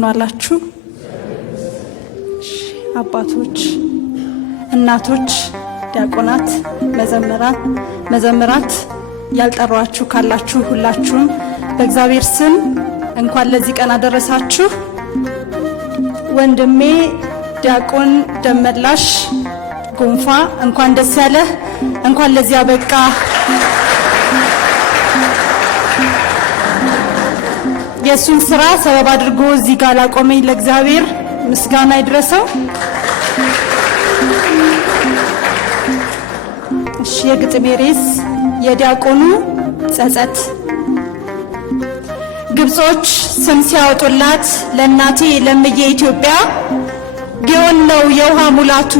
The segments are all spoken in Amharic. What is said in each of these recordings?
ናላችሁ አባቶች፣ እናቶች፣ ዲያቆናት፣ መዘምራት ያልጠራችሁ ካላችሁ ሁላችሁም በእግዚአብሔር ስም እንኳን ለዚህ ቀን አደረሳችሁ። ወንድሜ ዲያቆን ደመላሽ ጎንፋ እንኳን ደስ ያለህ፣ እንኳን ለዚህ አበቃ። የሱን ስራ ሰበብ አድርጎ እዚህ ጋር ላቆመኝ ለእግዚአብሔር ምስጋና ይድረሰው። እሺ፣ የግጥሜ ርዕስ የዲያቆኑ ጸጸት። ግብጾች ስም ሲያወጡላት ለእናቴ ለምዬ ኢትዮጵያ ጊዮን ነው የውሃ ሙላቱ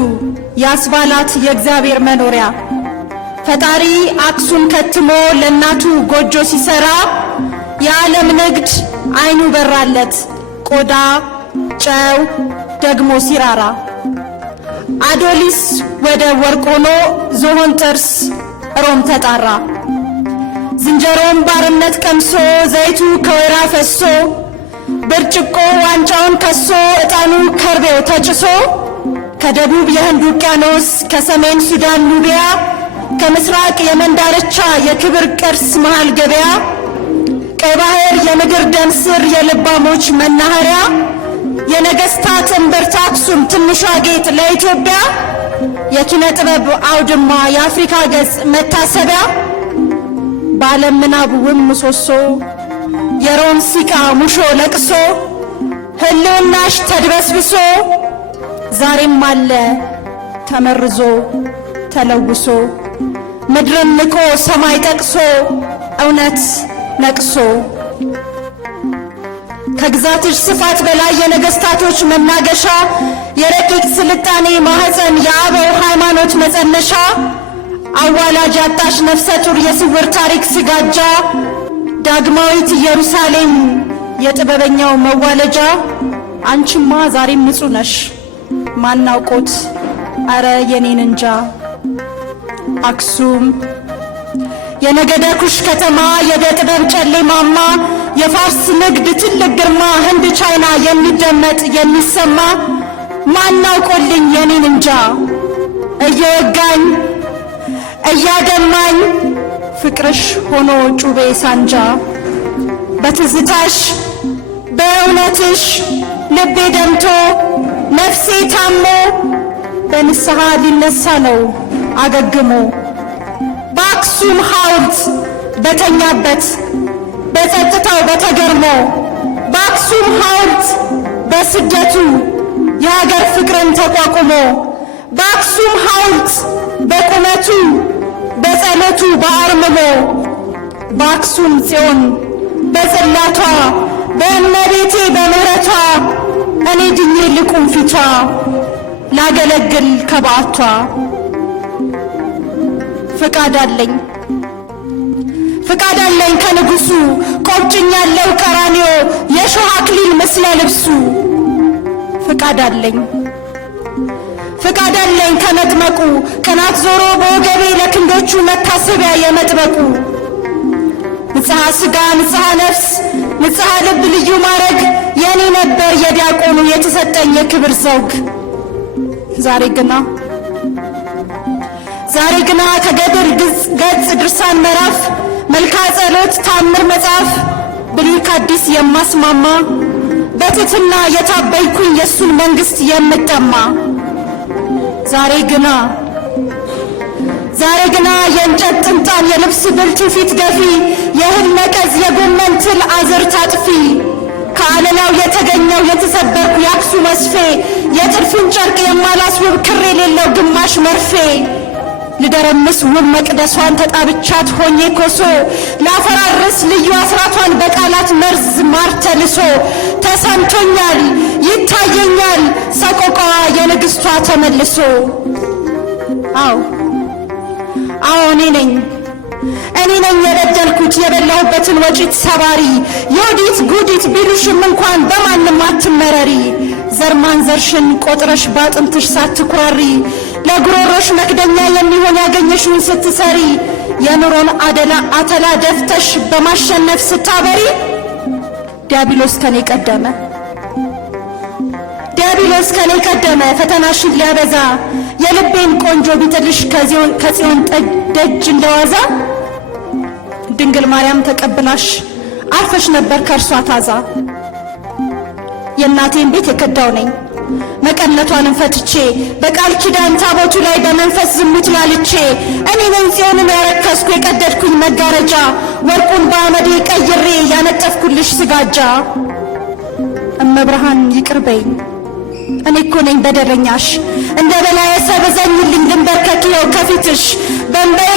ያስባላት የእግዚአብሔር መኖሪያ። ፈጣሪ አክሱም ከትሞ ለእናቱ ጎጆ ሲሰራ የዓለም ንግድ አይኑ በራለት ቆዳ ጨው ደግሞ ሲራራ። አዶሊስ ወደ ወርቅ ሆኖ ዝሆን ጥርስ ሮም ተጣራ። ዝንጀሮም ባርነት ቀምሶ ዘይቱ ከወይራ ፈሶ ብርጭቆ ዋንጫውን ከሶ ዕጣኑ ከርቤው ተጭሶ ከደቡብ የህንድ ውቅያኖስ ከሰሜን ሱዳን ኑቢያ ከምስራቅ የመን ዳርቻ የክብር ቅርስ መሃል ገበያ ቀይ ባህር የምድር ደም ስር የልባሞች መናኸሪያ የነገስታት እምብርት አክሱም ትንሿ ጌጥ ለኢትዮጵያ የኪነ ጥበብ አውድማ የአፍሪካ ገጽ መታሰቢያ በዓለም ምናብ ውም ምሰሶ የሮም ሲቃ ሙሾ ለቅሶ ህልውናሽ ተድበስብሶ ዛሬም አለ ተመርዞ ተለውሶ ምድርን ንቆ ሰማይ ጠቅሶ እውነት ነቅሶ። ከግዛትሽ ስፋት በላይ የነገስታቶች መናገሻ የረቂቅ ስልጣኔ ማህፀን የአበው ሃይማኖት መጸነሻ አዋላጅ አጣሽ ነፍሰ ጡር የስውር ታሪክ ስጋጃ ዳግማዊት ኢየሩሳሌም የጥበበኛው መዋለጃ አንቺማ ዛሬም ንጹህ ነሽ ማናውቆት አረ የኔን እንጃ። አክሱም የነገደ ኩሽ ከተማ የዕደ ጥበብ ጨሌ ማማ የፋርስ ንግድ ትልቅ ግርማ ህንድ ቻይና የሚደመጥ የሚሰማ ማናውቆልኝ የኔን እንጃ። እየወጋኝ እያደማኝ ፍቅርሽ ሆኖ ጩቤ ሳንጃ በትዝታሽ በእውነትሽ ልቤ ደምቶ ነፍሴ ታሞ በንስሐ ሊነሳ ነው አገግሞ። በአክሱም ሐውልት በተኛበት በጸጥታው በተገርሞ በአክሱም ሐውልት በስደቱ የሀገር ፍቅርን ተቋቁሞ በአክሱም ሐውልት በቁመቱ በጸሎቱ በአርምሞ በአክሱም ጽዮን በጽላቷ በእመቤቴ በምህረቷ እኔ ድኜ ልቁም ፊቷ ላገለግል ከበዓቷ። ፍቃድ አለኝ ከንጉሱ ቆብጭኛለሁ ቀራንዮ የሾህ አክሊል ምስለ ልብሱ። ፍቃድ አለኝ ከመጥመቁ ቀናት ዞሮ በወገቤ ለክንዶቹ መታሰቢያ የመጥበቁ። ንጽሐ ሥጋ ንጽሐ ነፍስ ንጽሐ ልብ ልዩ ማረግ የኔ ነበር የዲያቆኑ የተሰጠኝ የክብር ዘውግ። ዛሬ ግና ከገድር ገጽ ድርሳን ምዕራፍ መልካ ጸሎት ታምር መጽሐፍ ብሉይ ከአዲስ የማስማማ በትሕትና የታበይኩኝ የእሱን መንግሥት የምጠማ። ዛሬ ግና የእንጨት ጥምጣም የልብስ ብልቱ ፊት ደፊ የእህል ነቀዝ የጎመን ትል አዝርት አጥፊ ከአለላው የተገኘው የተሰበርኩ የአክሱም መስፌ የጥልፉን ጨርቅ የማላስውብ ክር የሌለው ግማሽ መርፌ ልደረምስ ውብ መቅደሷን ተጣብቻት ሆኜ ኮሶ ላፈራርስ ልዩ አስራቷን በቃላት መርዝ ማር ተልሶ ተሰምቶኛል ይታየኛል ሰቆቃዋ የንግሥቷ ተመልሶ። አዎ እኔ ነኝ የበደልኩት የበላሁበትን ወጪት ሰባሪ የወዲት ጉዲት ቢሉሽም እንኳን በማንም አትመረሪ። ዘርማንዘርሽን ቆጥረሽ ባጥንትሽ ሳትኩራሪ ለጉሮሮሽ መክደኛ የሚሆን ያገኘሽውን ስትሰሪ የኑሮን አተላ ደፍተሽ በማሸነፍ ስታበሪ ዲያብሎስ ከኔ ቀደመ ዲያብሎስ ከኔ ቀደመ ፈተናሽን ሊያበዛ የልቤን ቆንጆ ቢጥልሽ ከጽዮን ደጅ እንደዋዛ ድንግል ማርያም ተቀብላሽ አርፈሽ ነበር ከእርሷ ታዛ። የእናቴን ቤት የከዳው ነኝ መቀነቷንም ፈትቼ በቃል ኪዳን ታቦቱ ላይ በመንፈስ ዝሙት ላልቼ እኔ ነኝ ጽዮንን ያረከስኩ የቀደድኩኝ መጋረጃ ወርቁን በአመዴ ቀይሬ ያነጠፍኩልሽ ስጋጃ። እመብርሃን ይቅርበኝ እኔ እኮ ነኝ በደለኛሽ እንደ በላይ ሰበዘኝልኝ ልንበርከክ ከፊትሽ በእንባዬ